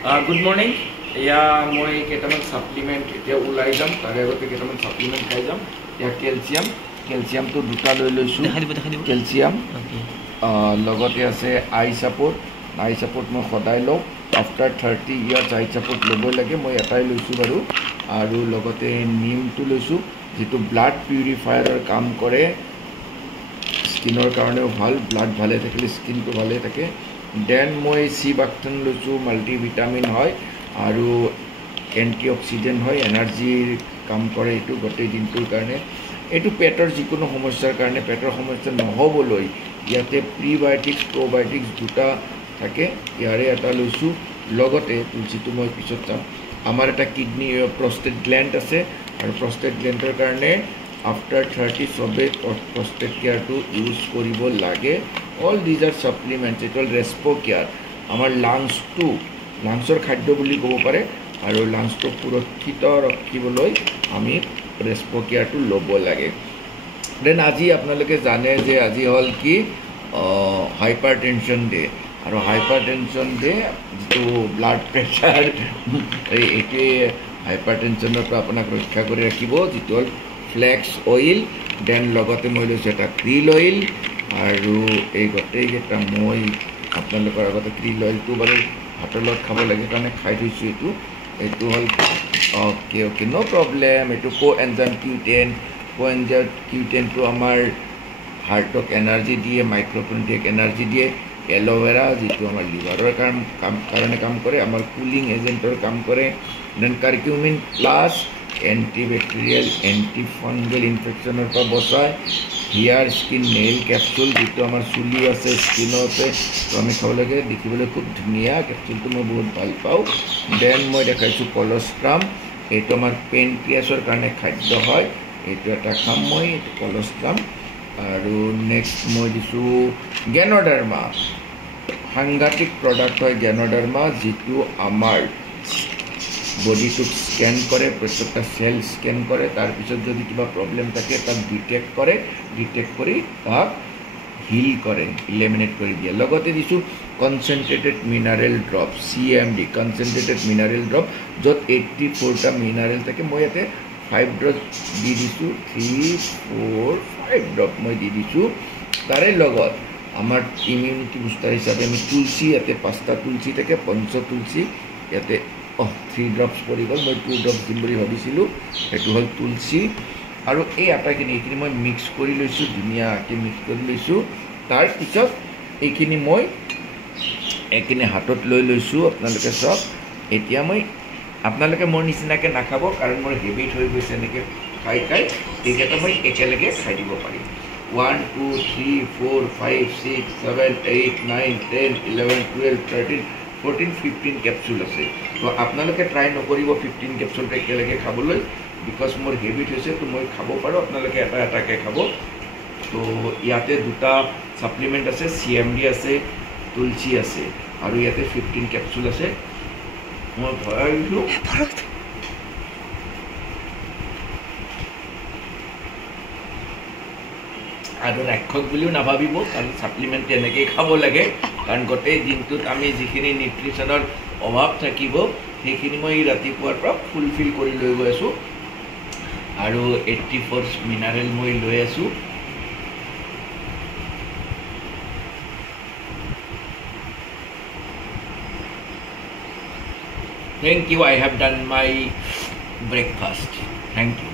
Good morning. মই কেইটামান supplement এতিয়া ওলাই যাম তাৰ আগতে কেইটামান সাপ্লিমেন্ট খাই যাম ইয়া কেলছিয়ামটো দুটা লৈ লৈছো কেলছিয়াম লগতে আছে আই সাপোর্ট মই সদায় লওঁ আফটার 30 ইয়ার্স আই সাপোর্ট ল'বই লাগে মই এটাই লৈছো বাৰু আৰু লগতে নিমটো লৈছো যেটো ব্লাড পিউৰিফায়াৰৰ কাম কৰে স্কিনৰ কাৰণেও ভাল ব্লাড ভালে থাকিলে স্কিনটো ভালে থাকে দেন মই সিবাক্টন লৈছো মাল্টিভিটামিন হয় আৰু এন্টিঅক্সিডেন্ট হয় এনাৰ্জিৰ কাম কৰে এটো গোটেই দিনটোৰ কাৰণে এটো পেটৰ যিকোনো সমস্যাৰ কাৰণে পেটৰ সমস্যা নহবলৈ ইয়াতে প্ৰিবায়োটিক্স প্ৰবায়োটিক্স দুটা থাকে ইয়াৰে এটা লৈছো লগতে তুলসীটো মই পিছত চাম আমাৰ এটা কিডনি প্ৰস্টেট গ্ল্যান্ড আছে আৰু প্ৰস্টেট গ্ল্যান্ডৰ কাৰণে after 30 সবে prostate care to use করিব লাগে all these are supplements it will respo care আমার lungs to langsor খাদ্য বুলি কব পারে আৰু lungs to সুৰক্ষিত ৰাখিবলৈ আমি respo care to লব লাগে দেন আজি আপোনালোকে জানে যে আজি হল কি হাইপাৰটেনশন ডে আৰু হাইপাৰটেনশন ডে যেটো ব্লাড প্ৰেছাৰ একে হাইপাৰটেনশনৰ পৰা আপোনাক ৰক্ষা কৰি ৰাখিব যেটো ফ্লেক্স অইল দেন লগতে মই লৈছো এটা ক্ৰিল অইল আৰু এই গোটেই যেটা মই আপোনালোকৰ আগতে ক্ৰিল অইলটো বাৰু ভাতৰ লগত খাব লাগে কাৰণে খাই থৈছো এইটো হল ওকে নো প্ৰবলেম এইটো কোএনজাইম কিউটেন টো আমাৰ হাৰ্টক এনাৰ্জি দিয়ে মাইক্ৰোপ্ৰটিক এনাৰ্জি দিয়ে এলোভেৰা যেটো আমাৰ লিভাৰৰ কাৰণে কাম কৰে আমাৰ কুলিং এজেন্টৰ কাম কৰে দেন কাৰ্কিউমিন প্লাস এন্টিব্যাকটেৰিয়াল এন্টিফাঙ্গাল ইনফেকশনৰ পৰা বচায় হেয়াৰ স্কিন নেইল ক্যাপসুল যেটো আমাৰ চুলি আছে স্কিন আছে তো আমি খাব লাগে দেখিবলৈ খুব ধুনিয়া ক্যাপসুলটো মই বহুত ভাল পাওঁ দেন মই দেখাইছো কলস্ট্ৰাম এইটো আমাৰ পেনক্ৰিয়াছৰ কাৰণে খাদ্য হয় এইটো এটা খাম মই কলস্ট্ৰাম আৰু নেক্সট মই দিছো গেনোডাৰ্মা সাংঘাতিক প্ৰডাক্ট হয় গেনোডাৰ্মা যেটো আমাৰ বডিটো স্ক্যান করে প্রত্যেকটা সেল স্ক্যান করে তার পিছত যদি কিবা প্রবলেম থাকে তা ডিটেক্ট করে তা হিল করে এলিমিনেট করে দিয়ে লগতে দিছো concentrated mineral drop CMD concentrated mineral drop যত 84 টা মিনারেল থাকে মই ইয়াতে 5 ড্রপ দি দিছো 3 4 5 ড্রপ মই দি দিছো তাৰে লগত আমাৰ ইমিউনিটি বুস্টাৰ হিচাপে আমি তুলসী ইয়াতে 5টা তুলসী থাকে পঞ্চ তুলসী ইয়াতে 3 drops পৰি গল মই 2 drops দিম বুলি ভাবিছিলো এটো হল তুলসী আৰু এই আটাখিনি মই মিক্স কৰি লৈছো ধুনিয়াকে মিক্স কৰি লৈছো তাৰ পিছত এইখিনি মই একিনে হাতত লৈ লৈছো আপোনালোকে সব এতিয়া মই আপোনালোকে মোৰ নিচিনাকে নাখাব কাৰণ মোৰ হেবিট হৈ গৈছে নেকি খাই এইটা মই একেলগে খাই দিব পাৰিম 1 2 3 4 5 6 7 8 9 10 11 12 13 14 15 ক্যাপসুল আছে তো আপোনালোকে ট্রাই নকৰিব 15 ক্যাপসুল একেলগে খাবলৈ বিকজ মোৰ হেবিট হৈছে তো মই খাব পাৰো আপোনালোকে এটাকে খাব তো ইয়াতে দুটা সাপ্লিমেন্ট আছে সিএমডি আছে তুলসী আছে আৰু ইয়াতে 15 ক্যাপসুল আছে মই ভৰাইছো আৰু ৰাক্ষক বুলিও নাভাবিব কাৰণ সাপ্লিমেন্ট এনেকৈ খাব লাগে কাৰণ গোটেই দিনটোত আমি যিখিনি নিউট্ৰিশনৰ অভাৱ থাকিব সেইখিনি মই ৰাতিপুৱাৰ পৰা ফুলফিল কৰি লৈ গৈ আছো আৰু 84 মিনাৰেল মই লৈ আছো Thank you I have done my breakfast thank you